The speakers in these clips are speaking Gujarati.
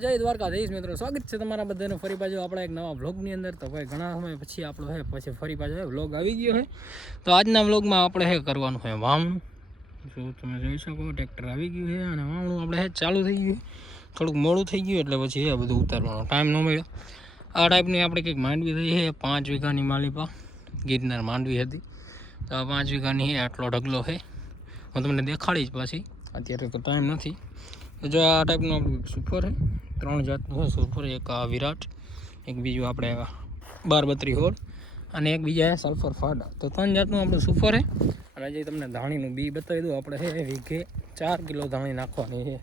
જય દ્વારકાધીશ મિત્રો, સ્વાગત છે તમારા બધાને. ફરી પાછું આપણા એક નવા વ્લોગની અંદર. તો ભાઈ, ઘણા સમય પછી આપણો હે, પછી ફરી પાછો હે, વ્લોગ આવી ગયો હોય તો આજના વ્લોગમાં આપણે હે કરવાનું છે વાવણું જો તમે જોઈ શકો, ટ્રેક્ટર આવી ગયું છે અને વાવણું આપણે હે ચાલુ થઈ ગયું થોડુંક મોડું થઈ ગયું એટલે પછી એ બધું ઉતારવાનો ટાઈમ ન મળ્યો. આ ટાઈપની આપણે કંઈક માંડવી થઈ છે પાંચ વીઘાની માલિપા. ગિરનાર માંડવી હતી. તો આ પાંચ વીઘાની હે, આટલો ઢગલો છે હું તમને દેખાડીશ પાછી. અત્યારે તો ટાઈમ નથી. જો આ ટાઈપનું આપણું સુપર ત્રણ જાતનું છે. સુપર એક આ વિરાટ, એક બીજું આપણે બાર બારબત્રી હોલ અને એક બીજા સલ્ફર ફાડા. તો ત્રણ જાતનું આપણું સુપર હે અને જે તમને ધાણીનું બી બતાવી દઉં. આપણે હે વીઘે ચાર કિલો ધાણી નાખવાની છે.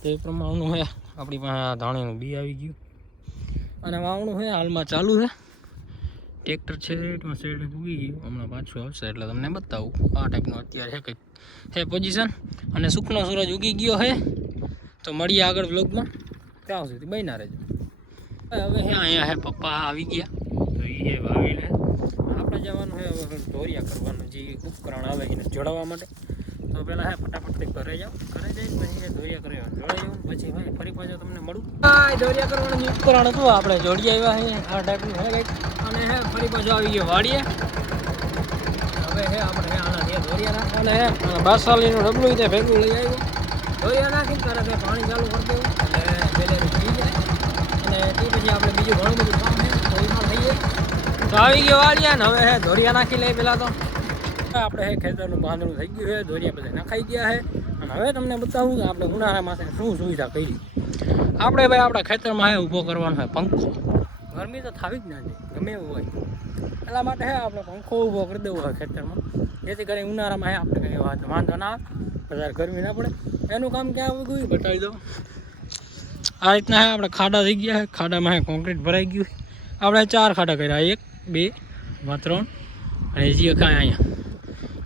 તે પ્રમાણનું હે આપણી પાસે ધાણીનું બી આવી ગયું. અને વાવણું છે હાલમાં ચાલુ છે. ટ્રેક્ટર છે એટલું શેડ પૂગી ગયું. હમણાં પાછું આવશે એટલે તમને બતાવું. આ ટાઈપનું અત્યારે છે કંઈક હે પોઝિશન અને સુખનો સૂરજ ઉગી ગયો છે. તો મળીએ આગળ વ્લોગમાં. ત્યાં સુધી? બન્યા રહેજો. હવે હે અહીંયા હે પપ્પા આવી ગયા. તો એ વાવીને આપણે જવાનું છે હવે ધોરિયા કરવાનું જે ઉપકરણ આવે એને જોડાવા માટે. તો પહેલાં હે ફટાફટથી ઘરે જાઓ. ઘરે જઈને પછી એ ધોરિયા કરી જોડાઈ જવું પછી ભાઈ ફરી પાછો તમને મળું. હા ધોરિયા કરવાનું જે ઉપકરણ હતું આપણે જોડી આવ્યા છે આ ટાઈપનું હે કંઈક. અને હે ફરી પાછો આવી ગયો વાડીએ. હવે હે આપણે હે આના ધોરિયા રાખવાના હે અને બાસાલીનું ડબલું તે ભેગું લઈ આવ્યું. ધોરિયા નાખીને તારે તે પાણી ચાલુ કરી દઉં એટલે બેલેરી પી જાય અને તે પછી આપણે બીજું ઘણું બધું કામ છે, તો એમાં થઈ જાય તો આવી ગયો વાળિયા ને હવે હે, ધોરિયા નાખી લે પેલા તો. આપણે હે, ખેતરનું બાંધણું થઈ ગયું છે ધોરિયા બધા નખાઈ ગયા છે અને હવે તમને બતાવું કે આપણે ઉનાળા માસે શું સુવિધા કરી. આપણે ભાઈ આપણા ખેતરમાં હે, ઊભો કરવાનો હોય પંખો. ગરમી તો થાવી જ ના છે ગમે એવું હોય. એટલા માટે હે, આપણે પંખો ઊભો કરી દેવો હોય ખેતરમાં. જેથી કરીને ઉનાળામાં હે, આપણે કંઈ વાત વાંધો ના આવે. વધારે ગરમી ના પડે. એનું કામ ક્યાં આવી ગયું? બતાવી દો આ રીતના આપણે ખાડા થઈ ગયા ખાડામાં કોન્ક્રીટ ભરાઈ ગયું આપણે ચાર ખાડા કર્યા, એક, બે ત્રણ, અને હજી એક અહીંયા.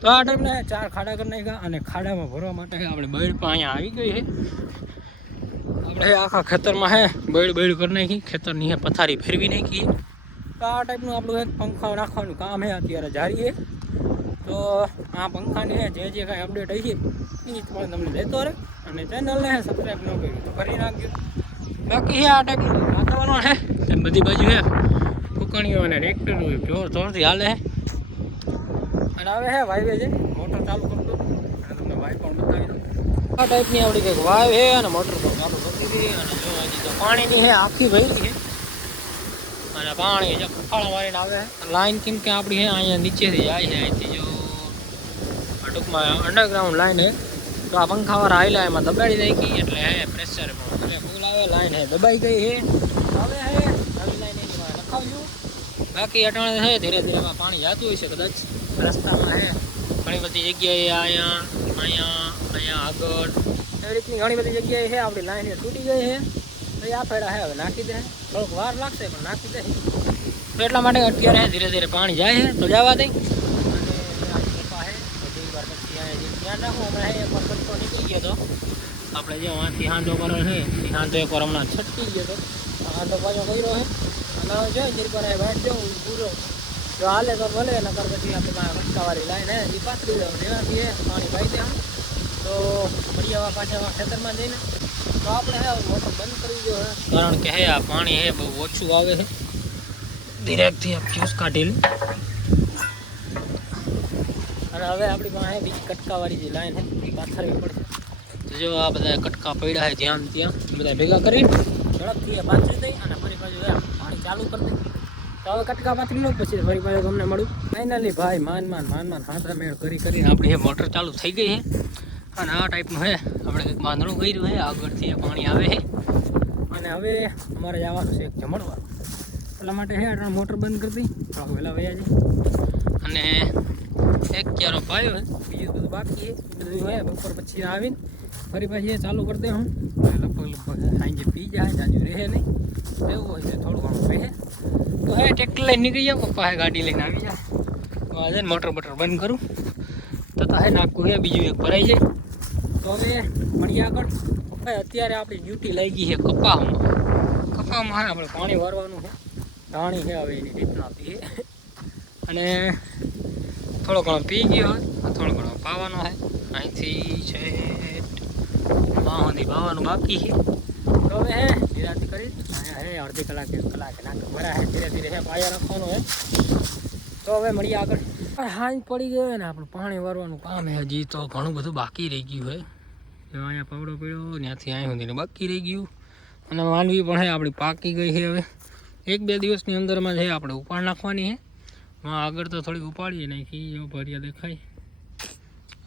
તો આ ટાઈપના હે, ચાર ખાડા કરી નાખ્યા અને ખાડામાં ભરવા માટે આપણે બળ પણ અહીંયા આવી ગઈ છે આપણે આખા ખેતરમાં હે બળ બળ કરી નાખી, ખેતરની પથારી ફેરવી નાખી. તો આ ટાઈપનું આપણું એક પંખા રાખવાનું કામ હે, અત્યારે જારી છે તો આ પંખાની જે જે કાંઈ અપડેટ આવી છે એ પણ તમને લેતો રહે. અને ચેનલને સબસ્ક્રાઈબ ન કર્યું તો કરી નાખજો. બાકી આ ટાઈપનું વાતાવરણ હે તે બધી બાજુ હે કુકણીઓ અને ટ્રેક્ટર જોર જોરથી હાલે હે અને હવે હે વાઈવે છે મોટર ચાલુ કરતો અને તમને વાઈ પણ બતાવી દઉં. આ ટાઈપની આપણી કંઈક વાઈવ છે, અને મોટર પણ ચાલુ કરતી હતી. અને જો હજી તો પાણીની હે આખી ભરી છે. અને પાણી જો ફફાળા મારીને આવે લાઈન કેમ કે આપણી અહીંયા નીચેથી જાય છે, અહીંથી જો ટૂંકમાં અંડરગ્રાઉન્ડ લાઈન હે. તો આ પંખાવાળા આવેલા એમાં દબાડી નાખી એટલે હે પ્રેશર એટલે ફૂલ આવે લાઈન હે, દબાઈ ગઈ હે. હવે હે, નવી લાઈન એની માં નખાવ્યું બાકી અટાણે છે ધીરે ધીરે એમાં પાણી જતું હોય છે કદાચ. રસ્તામાં હે, ઘણી બધી જગ્યાએ અહીંયા અહીંયા અહીંયા આગળ. એવી રીતની ઘણી બધી જગ્યાએ છે આપણી લાઈન તૂટી ગઈ છે તો આ ફેરા હે, હવે નાખી દે. થોડોક વાર લાગશે, પણ નાખી દે. એટલા માટે અત્યારે હે, ધીરે ધીરે પાણી જાય છે તો જવા દઈ અને આ પપ્પા હે બધી વાર પછી જે હમણાં હે એકવાર કટકો નીકળી ગયો તો. આપણે જે વાંથી હાંધો કરો છે એ હાંધો એકવાર હમણાં છટકી ગયો તો. આ હાંધો પાછો કર્યો છે. અને હવે નિર્ભર ભાઈ જો પૂરો જો હાલે તો ભલે, નકર પછી આપણે પાસે લાઈને એ પાથરી દઉં હે, પાણી ભાઈ ત્યાં તો ફરી આવા પાછા ખેતરમાં જઈને. તો આપણે હે મોટર બંધ કરી દો કારણ કે હે, આ પાણી હે, બહુ ઓછું આવે છે. ડિરેક્ટથી આપ જ્યુસ કાઢી લે અને હવે આપણી પાસે બીજી કટકાવાળી જે લાઈન છે પાથરવી પડશે. જો આ બધા કટકા પડ્યા છે ધ્યાન ત્યાં બધા ભેગા કરી ઝડપથી પાથરી દઈ અને ફરી પાછું પાણી ચાલુ કરી દઈ. તો હવે કટકા પાથરી લો, પછી ફરી પાછું તમને મળું. ફાઇનલી ભાઈ, માન માન માન માન હાથા મેળ કરી કરીને આપણી મોટર ચાલુ થઈ ગઈ છે. અને આ ટાઈપનું છે, આપણે કંઈક બાંધણું કર્યું છે, આગળથી પાણી આવે છે. અને હવે અમારે જવાનું છે એક એટલા માટે છે મોટર બંધ કરી દઈ. વહેલા વયા જઈએ. અને એક ક્યારો ભાઈ બીજું બધું બાકી બધું હોય બપોર પછી આવીને ફરી પાછી એ ચાલુ કરી દે હું. લગભગ લગભગ સાંજે પી જાય, જાજુ રહે નહીં. એવું હોય છે, થોડું ઘણું રહે. તો હે, ટ્રેક્ટર લઈને નીકળી જાવ પપ્પા હે, ગાડી લઈને આવી જાય તો આજે મોટર બટર બંધ કરું. તો તો હે, નાખું હે, બીજું એક ભરાઈ જાય. તો હવે મળીએ આગળ. પપ્પાએ અત્યારે આપણી ડ્યુટી લાગી છે કપામાં કપામાં આપણે પાણી વારવાનું છે. ધાણી છે, હવે એની રીતના અને થોડો ઘણો પી ગયો હોય થોડો ઘણો પાવાનો હોય. અહીંથી છે વાહ સુધી પાવાનું બાકી છે. તો હવે હે ધીરાથી કરી. હે, અડધી કલાક, એક કલાક નાખ ભરા હે, ધીરે ધીરે હે, પાયા રાખવાનો હે. તો હવે મળીએ આગળ. હાંજ પડી ગયો ને, આપણું પાણી વારવાનું કામ હે, હજી તો ઘણું બધું બાકી રહી ગયું હે જો અહીંયા પવડો પડ્યો ત્યાંથી અહીં સુધીને બાકી રહી ગયું. અને માંડવી પણ હે, આપણી પાકી ગઈ છે હવે. એક બે દિવસની અંદરમાં છે આપણે ઉપાડ નાખવાની છે માં આગળ તો થોડીક ઉપાડીએ નાખી જો ભર્યા દેખાય.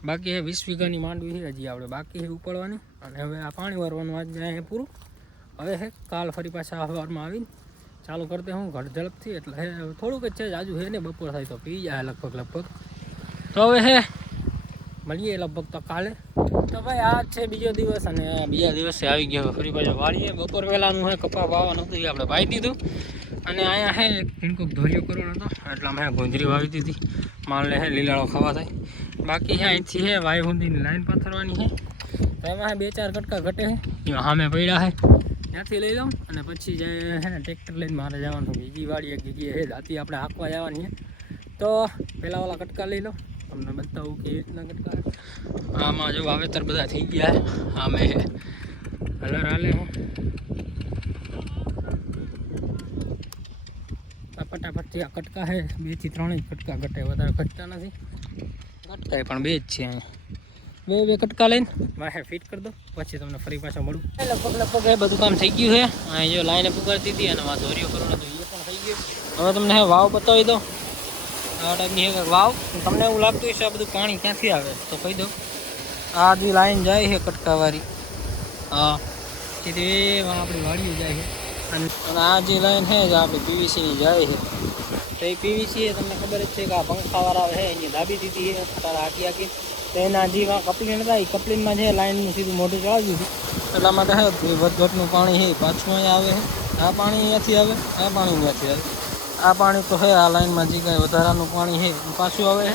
બાકી હે, વીસ વીઘાની માંડવી છે હજી આપણે. બાકી છે ઉપાડવાની. અને હવે આ પાણી વારવાનું, આજ જાય પૂરું. હવે હે, કાલ ફરી પાછા સવારમાં આવીને ચાલુ કરતે હું ઘટ ઝડપથી. એટલે હે થોડુંક જ છે આજુ હે ને બપોર થાય તો પી જાય લગભગ લગભગ. તો હવે હે, મળીએ લગભગ તો કાલે. તો ભાઈ, આ છે બીજો દિવસ અને બીજા દિવસે આવી ગયો. ફરી પાછો વાળીએ. બપોર વહેલાનું હે, કપા વાવવાનું નહોતું આપણે વાવી દીધું. અને અહીંયા હે ઝીણકોક ધોરિયો કરવાનો હતો, એટલે અમે ગુંજરી વાવી દીધી. માલને હે, લીલાળો ખાવા થાય. બાકી હે, અહીંથી હે વાય હુંદીની લાઈન પાથરવાની છે તો એમાં બે ચાર કટકા ઘટે એમાં સામે પડ્યા હે. ત્યાંથી લઈ લઉં અને પછી જે હે ને, ટ્રેક્ટર લઈને મારે જવાનું બીજી વાડી એક જગ્યાએ છે દાંતી આપણે હાંકવા જવાની છે તો પહેલાં વાળા કટકા લઈ લો તમને બતાવું કે રીતના કટકા આમાં જો વાવેતર બધા થઈ ગયા આમે હલર હાલે છે આ આ કટકા છે બેથી ત્રણેય કટકા ઘટે, વધારે ઘટતા નથી. કટકા પણ બે જ છે બે બે કટકા લઈને વાહે ફિટ કરી દો, પછી તમને ફરી પાછા મળું. લગભગ લગભગ એ બધું કામ થઈ ગયું છે. અહીં જો લાઈને પુગાડી દીધી અને આ ધોરીઓ કરવાનો તો એ પણ થઈ ગયું. હવે તમને વાવ બતાવી દો આ ટાઈપની વાવ. તમને એવું લાગતું હશે આ બધું પાણી ક્યાંથી આવે, તો કહી દો આ બધી લાઈન જાય છે કટકાવાળી. હા. એમાં આપણી વાડીઓ જાય છે. અને આ જે લાઈન છે આપણે પીવીસીની જાય છે, તો એ પીવીસી તમને ખબર જ છે કે આ પંખાવાળા છે, એની દાબી દીધી છે, તારા આખી આખી તો એના જે કપલીન હતા એ કપલીનમાં છે લાઈનનું સીધું મોઢું ચડાવ્યું હતું એટલા માટે છે વધઘટનું પાણી છે પાછું અહીંયા આવે આ પાણી અહીંયાથી આવે, આ પાણી અહીંયાથી આવે. આ પાણી તો છે, આ લાઇનમાં જે કાંઈ વધારાનું પાણી છે પાછું આવે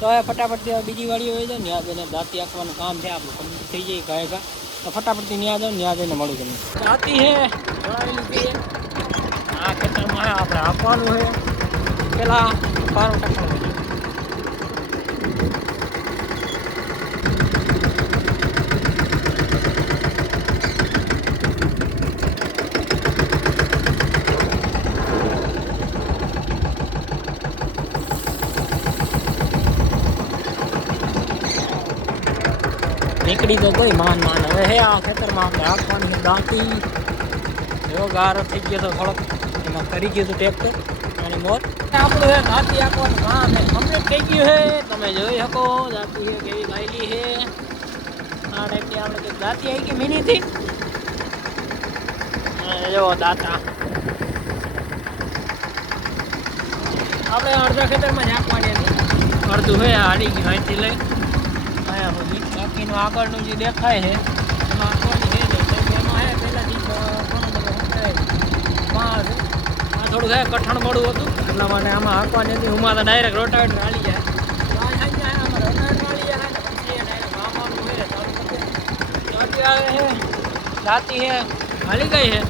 તો હવે ફટાફટ બીજી વાડીઓ હોય છે ને જઈને દાંતી આંકવાનું કામ છે, આપણું કમ્પ્લીટ થઈ જાય ગાય ગા તો ફટાફટથી ન્યા જાઓ, ન્યા જઈને મળું તમને. ચાતી હે. આ ખેતરમાં આપણે આપવાનું છે પેલા પારો ટકા નીકળી તો કોઈ માન માન. હવે હે આ ખેતરમાં આપણે છે દાંતી એવો ગારો થઈ ગયો તો થોડોક એમાં કરી ગયું હતું ટ્રેક્ટર અને મોર. આપણું હે દાંતી આપવાનું કામ હે. કમ્પ્લીટ થઈ ગયું છે તમે જોઈ શકો દાંતી છે કેવી ગાયલી હે. આ ટાઈપની આપણે દાંતી આવી ગઈ મિનીથી. જો દાંતા. આપણે અડધા ખેતરમાં જ આપવાની હતી. અડધું હે હાલી ગયું અહીંથી લઈ. સુધી આગળનું જે દેખાય છે, એમાં આપવાની છે. એમાં હે પહેલાંથી ઘણો બધો માળ છે. આ થોડું હે કઠણ મળું હતું. એટલા માટે આમાં હાંકવાની હતી હું તો ડાયરેક્ટ રોટાવેટ હાલી જાય. હે હે, જાતી હે, હાલી ગઈ છે